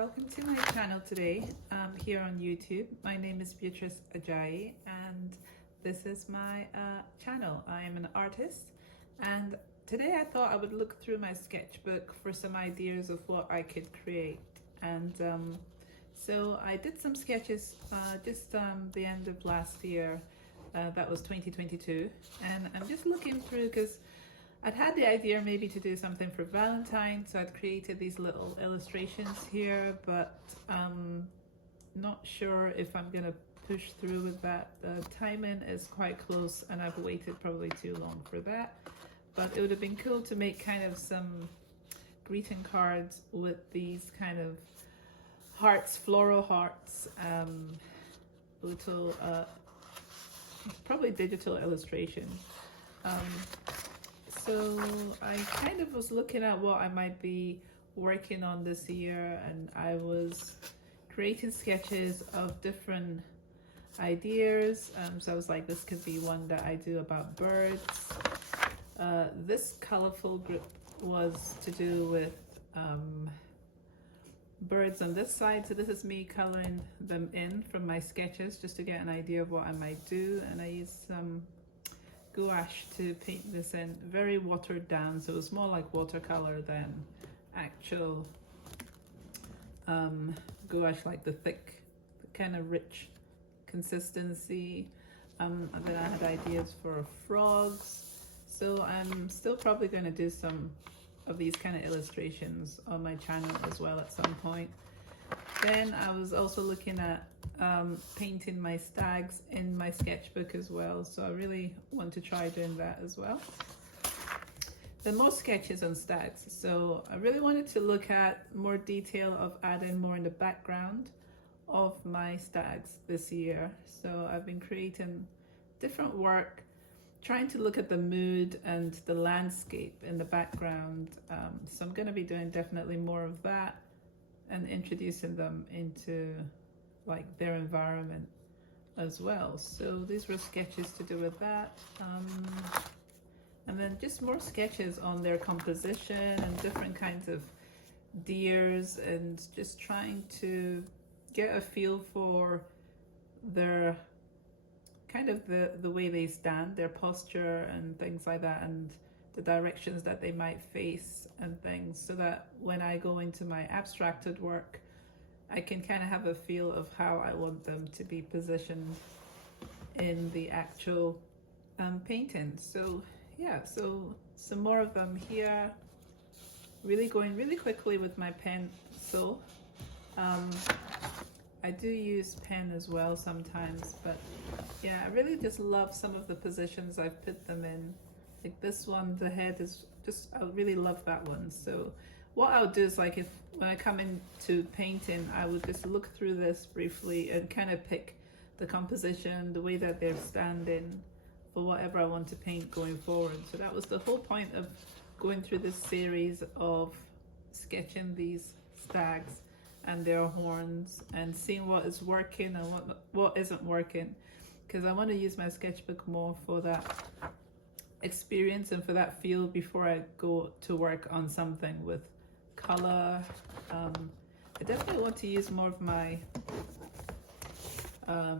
welcome to my channel today here on YouTube. My name is Beatrice Ajayi and this is my channel. I am an artist and today I thought I would look through my sketchbook for some ideas of what I could create. And so I did some sketches just the end of last year, that was 2022, and I'm just looking through because I'd had the idea maybe to do something for Valentine's, so I'd created these little illustrations here, but not sure if I'm gonna push through with that. The timing is quite close and I've waited probably too long for that, but it would have been cool to make kind of some greeting cards with these kind of hearts, floral hearts, little probably digital illustration. So I kind of was looking at what I might be working on this year, and I was creating sketches of different ideas. So I was like, this could be one that I do about birds. This colorful group was to do with birds on this side. So this is me coloring them in from my sketches just to get an idea of what I might do. And I used some gouache to paint this in, very watered down, so it was more like watercolor than actual gouache, like the thick kind of rich consistency. And then I had ideas for frogs, so I'm still probably going to do some of these kind of illustrations on my channel as well at some point. Then I was also looking at painting my stags in my sketchbook as well, so I really want to try doing that as well. There are more sketches on stags, so I really wanted to look at more detail of adding more in the background of my stags this year. So I've been creating different work, trying to look at the mood and the landscape in the background. So I'm going to be doing definitely more of that and introducing them into like their environment as well. So these were sketches to do with that. And then just more sketches on their composition and different kinds of deers, and just trying to get a feel for their kind of the way they stand, their posture and things like that, and the directions that they might face and things, so that when I go into my abstracted work, I can kind of have a feel of how I want them to be positioned in the actual painting. So yeah, so some more of them here, really going really quickly with my pencil. I do use pen as well sometimes, but yeah, I really just love some of the positions I've put them in. Like this one, the head is just, I really love that one. So what I'll do is, like, when I come into painting, I would just look through this briefly and kind of pick the composition, the way that they're standing for whatever I want to paint going forward. So that was the whole point of going through this series of sketching these stags and their horns and seeing what is working and what isn't working, because I want to use my sketchbook more for that experience and for that feel before I go to work on something with color. I definitely want to use more of my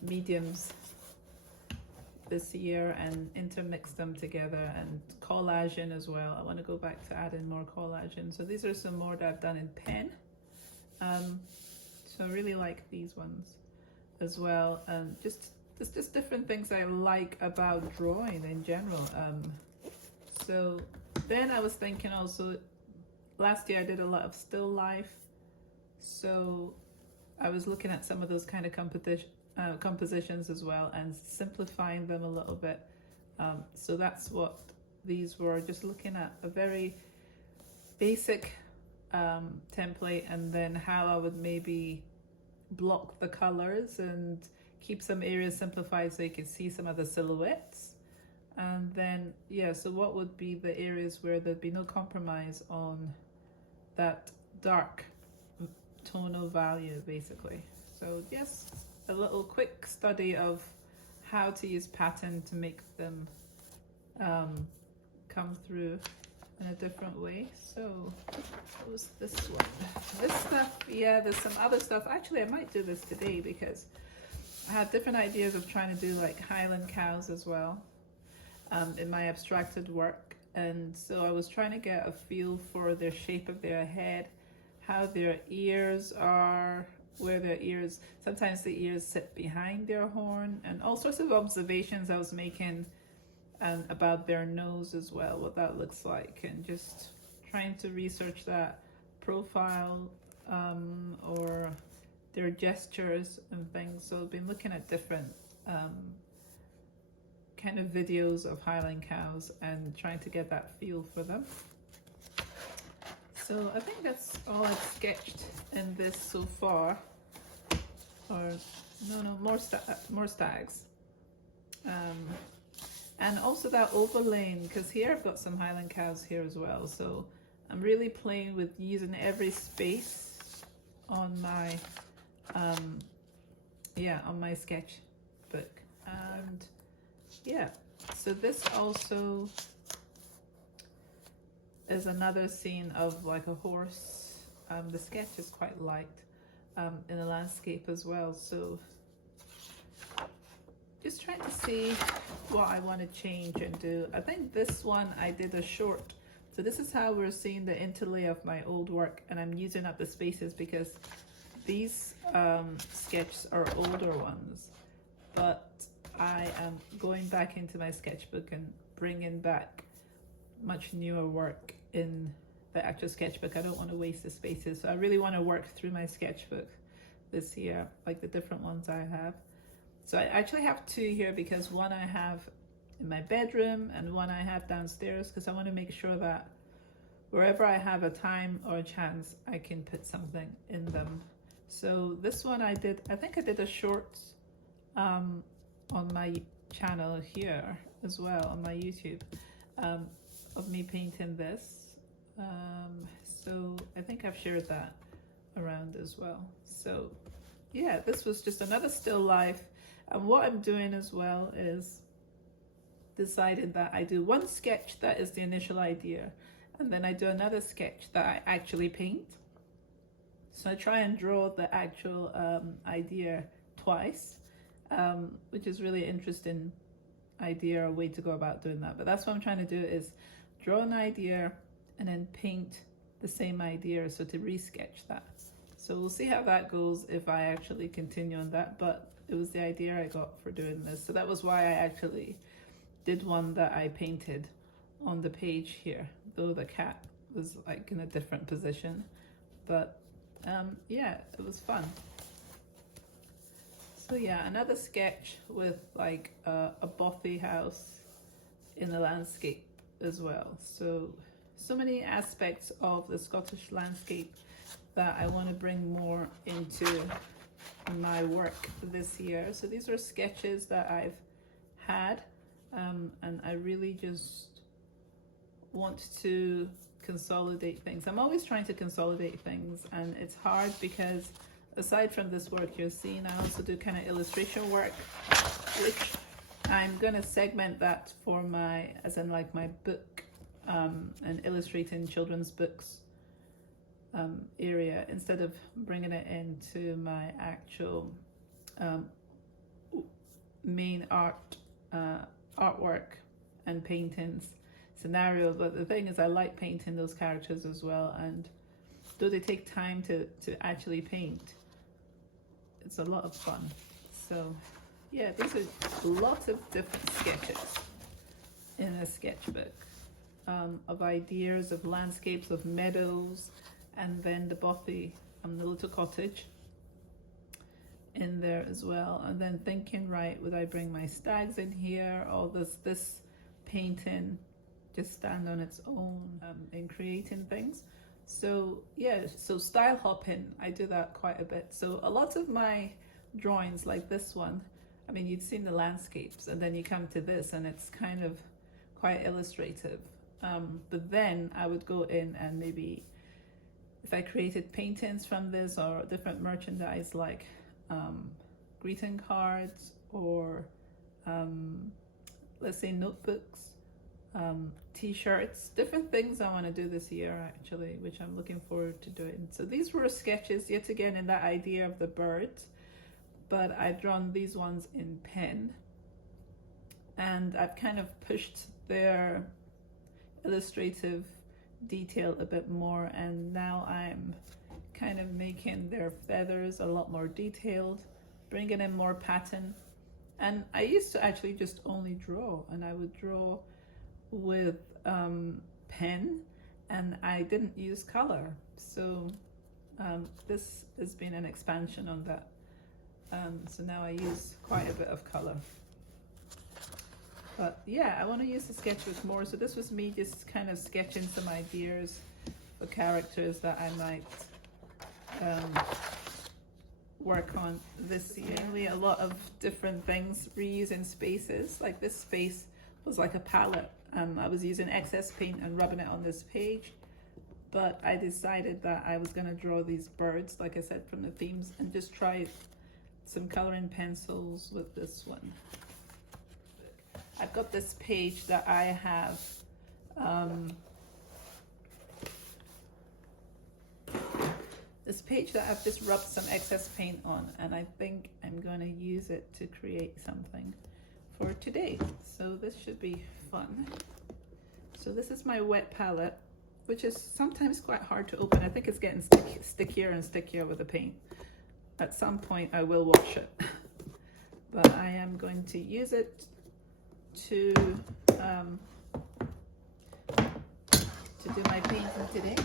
mediums this year and intermix them together, and collaging as well. I want to go back to adding more collaging. So these are some more that I've done in pen. So I really like these ones as well, and just different things I like about drawing in general. So then I was thinking also, last year I did a lot of still life, so I was looking at some of those kind of compositions as well and simplifying them a little bit. So that's what these were, just looking at a very basic template, and then how I would maybe block the colors and keep some areas simplified so you can see some of the silhouettes. And then yeah, so what would be the areas where there'd be no compromise on that dark tonal value, basically. So yes, a little quick study of how to use pattern to make them come through in a different way. So what was this one? This stuff, yeah, there's some other stuff. Actually, I might do this today because I have different ideas of trying to do like Highland cows as well in my abstracted work. And so I was trying to get a feel for their shape of their head, how their ears are, where their ears, sometimes the ears sit behind their horn, and all sorts of observations I was making about their nose as well, what that looks like, and just trying to research that profile or their gestures and things. So I've been looking at different kind of videos of Highland cows and trying to get that feel for them. So I think that's all I've sketched in this so far. Or no, more stags. And also that overlaying, because here I've got some Highland cows here as well. So I'm really playing with using every space on my on my sketchbook. And yeah, so this also is another scene of like a horse. The sketch is quite light in a landscape as well. So just trying to see what I want to change and do. I think this one I did a short. So this is how we're seeing the interlay of my old work, and I'm using up the spaces because these sketches are older ones, but I am going back into my sketchbook and bringing back much newer work in the actual sketchbook. I don't want to waste the spaces, so I really want to work through my sketchbook this year, like the different ones I have. So I actually have two here because one I have in my bedroom and one I have downstairs, because I want to make sure that wherever I have a time or a chance, I can put something in them. So this one I think I did a short on my channel here as well, on my YouTube, of me painting this. So I think I've shared that around as well. So yeah, this was just another still life. And what I'm doing as well is decided that I do one sketch that is the initial idea, and then I do another sketch that I actually paint. So I try and draw the actual idea twice, which is really interesting idea or way to go about doing that. But that's what I'm trying to do, is draw an idea and then paint the same idea, so to re-sketch that. So we'll see how that goes if I actually continue on that, but it was the idea I got for doing this. So that was why I actually did one that I painted on the page here, though the cat was like in a different position. But yeah, it was fun. So yeah, another sketch with like a bothy house in the landscape as well. So many aspects of the Scottish landscape that I want to bring more into my work this year. So these are sketches that I've had, and I really just want to consolidate things. I'm always trying to consolidate things, and it's hard because aside from this work you're seeing, I also do kind of illustration work, which I'm going to segment that for my, as in like my book and illustrating children's books area, instead of bringing it into my actual main artwork and paintings scenario. But the thing is, I like painting those characters as well, and though they take time to actually paint, it's a lot of fun. So yeah, these are lots of different sketches in a sketchbook, of ideas, of landscapes, of meadows, and then the bothy, the little cottage in there as well. And then thinking, right, would I bring my stags in here, or this painting just stand on its own in creating things? So yeah, so style hopping, I do that quite a bit. So a lot of my drawings, like this one, I mean, you'd seen the landscapes, and then you come to this and it's kind of quite illustrative. But then I would go in and maybe, if I created paintings from this or different merchandise, like greeting cards, or let's say notebooks, t-shirts, different things I want to do this year actually, which I'm looking forward to doing. So these were sketches yet again in that idea of the birds, but I've drawn these ones in pen, and I've kind of pushed their illustrative detail a bit more, and now I'm kind of making their feathers a lot more detailed, bringing in more pattern. And I used to actually just only draw, and I would draw with pen, and I didn't use color. So this has been an expansion on that. So now I use quite a bit of color. But yeah, I want to use the sketchbook more. So this was me just kind of sketching some ideas for characters that I might work on this year. Mainly a lot of different things, reusing spaces. Like this space was like a palette. I was using excess paint and rubbing it on this page, but I decided that I was going to draw these birds, like I said, from the themes, and just try some coloring pencils with this one. I've got this page that I have this page that I've just rubbed some excess paint on, and I think I'm going to use it to create something for today. So this should be fun. So this is my wet palette, which is sometimes quite hard to open. I think it's getting stickier and stickier with the paint. At some point I will wash it, but I am going to use it to do my painting today.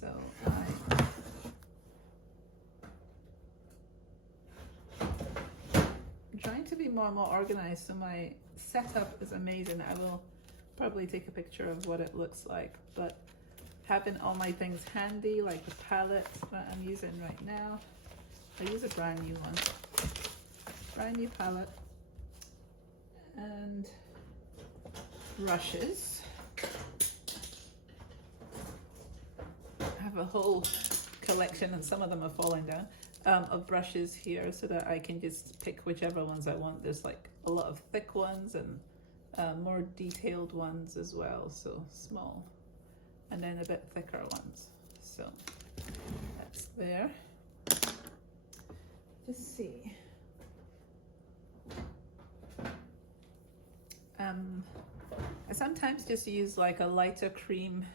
So I'm trying to be more and more organized, so my setup is amazing. I will probably take a picture of what it looks like, but having all my things handy, like the palette that I'm using right now. I use a brand new one, brand new palette, and brushes. I have a whole collection, and some of them are falling down, of brushes here, so that I can just pick whichever ones I want. There's like a lot of thick ones and more detailed ones as well, so small, and then a bit thicker ones. So that's there. Let's see. I sometimes just use like a lighter cream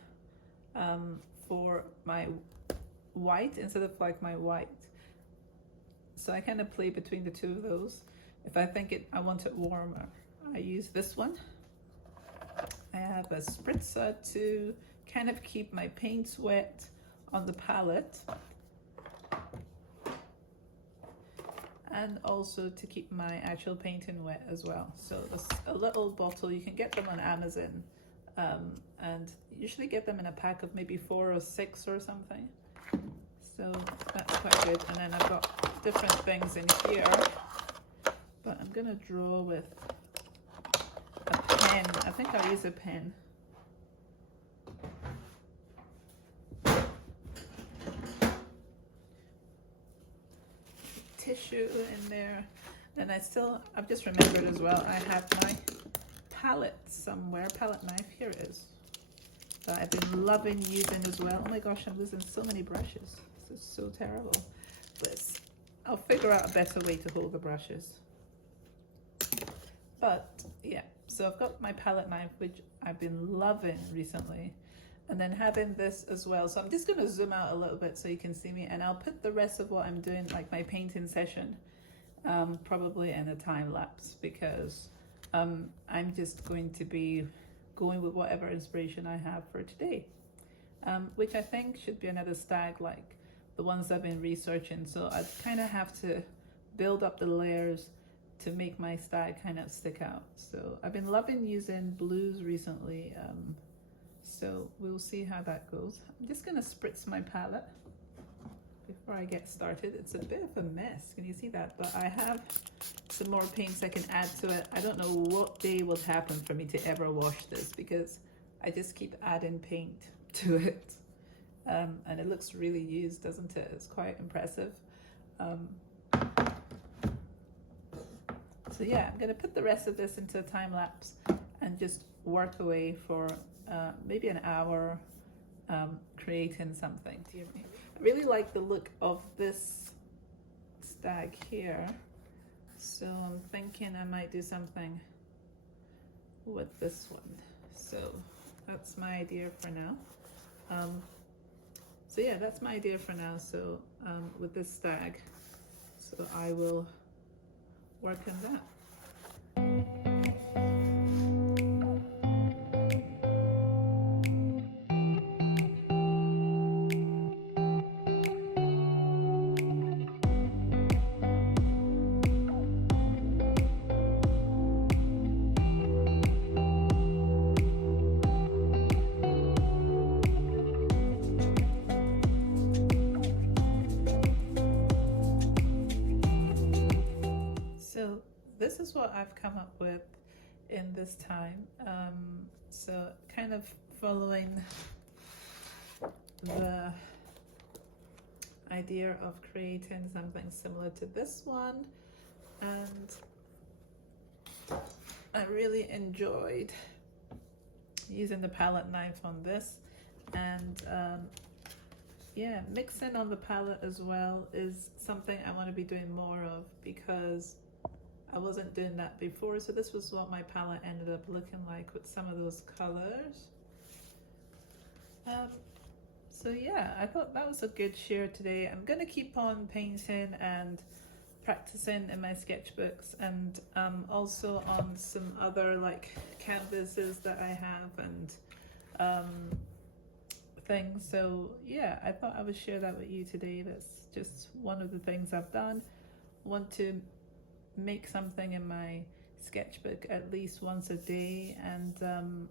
for my white instead of like my white. So I kind of play between the two of those. If I think I want it warmer, I use this one. I have a spritzer to kind of keep my paints wet on the palette, and also to keep my actual painting wet as well. So there's a little bottle, you can get them on Amazon, and usually get them in a pack of maybe 4 or 6 or something. So that's quite good. And then I've got different things in here, but I'm gonna draw with a pen. I think I'll use a pen. Tissue in there. And I've just remembered as well, I have my palette somewhere, palette knife, here it is, that I've been loving using as well. Oh my gosh, I'm losing so many brushes. This is so terrible. But I'll figure out a better way to hold the brushes. But yeah, so I've got my palette knife, which I've been loving recently, and then having this as well. So I'm just going to zoom out a little bit so you can see me, and I'll put the rest of what I'm doing, like my painting session, probably in a time lapse, because I'm just going to be going with whatever inspiration I have for today, which I think should be another stag like the ones I've been researching. So I kind of have to build up the layers to make my stag kind of stick out. So I've been loving using blues recently, so we'll see how that goes. I'm just gonna spritz my palette before I get started. It's a bit of a mess, can you see that? But I have some more paints I can add to it. I don't know what day will happen for me to ever wash this, because I just keep adding paint to it. And it looks really used, doesn't it? It's quite impressive. So yeah, I'm gonna put the rest of this into a time lapse and and just work away for maybe an hour creating something. I really like the look of this stag here, so I'm thinking I might do something with this one. So that's my idea for now. So yeah, that's my idea for now. So with this stag, so I will work on that. So this is what I've come up with in this time. So kind of following the idea of creating something similar to this one, and I really enjoyed using the palette knife on this, and yeah, mixing on the palette as well is something I want to be doing more of, because I wasn't doing that before. So this was what my palette ended up looking like with some of those colors. So yeah, I thought that was a good share today. I'm gonna keep on painting and practicing in my sketchbooks, and also on some other like canvases that I have and things. So yeah, I thought I would share that with you today. That's just one of the things I've done. Want to make something in my sketchbook at least once a day, and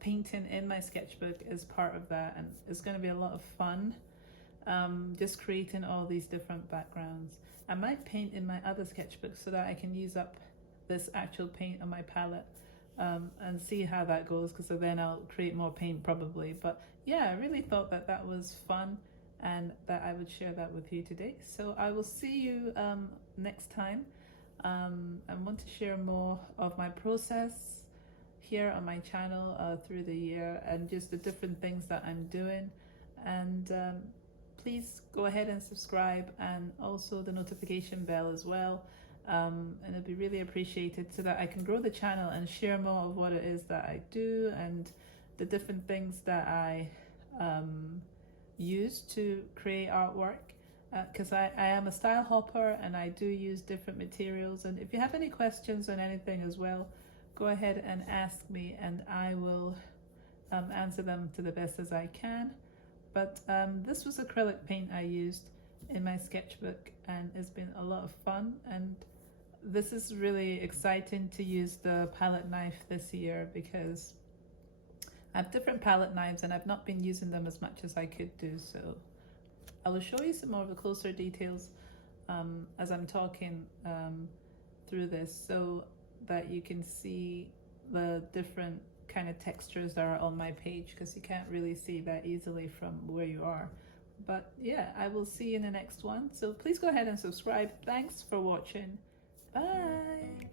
painting in my sketchbook is part of that, and it's going to be a lot of fun, just creating all these different backgrounds. I might paint in my other sketchbook so that I can use up this actual paint on my palette, and see how that goes, because then I'll create more paint probably. But yeah, I really thought that that was fun and that I would share that with you today. So I will see you next time. I want to share more of my process here on my channel through the year, and just the different things that I'm doing. And please go ahead and subscribe, and also the notification bell as well. And it'd be really appreciated, so that I can grow the channel and share more of what it is that I do and the different things that I use to create artwork. Because I am a style hopper, and I do use different materials. And if you have any questions on anything as well, go ahead and ask me, and I will answer them to the best as I can. But this was acrylic paint I used in my sketchbook, and it's been a lot of fun. And this is really exciting to use the palette knife this year, because I have different palette knives and I've not been using them as much as I could do. So I will show you some more of the closer details as I'm talking through this, so that you can see the different kind of textures that are on my page, because you can't really see that easily from where you are. But yeah, I will see you in the next one. So please go ahead and subscribe. Thanks for watching. Bye.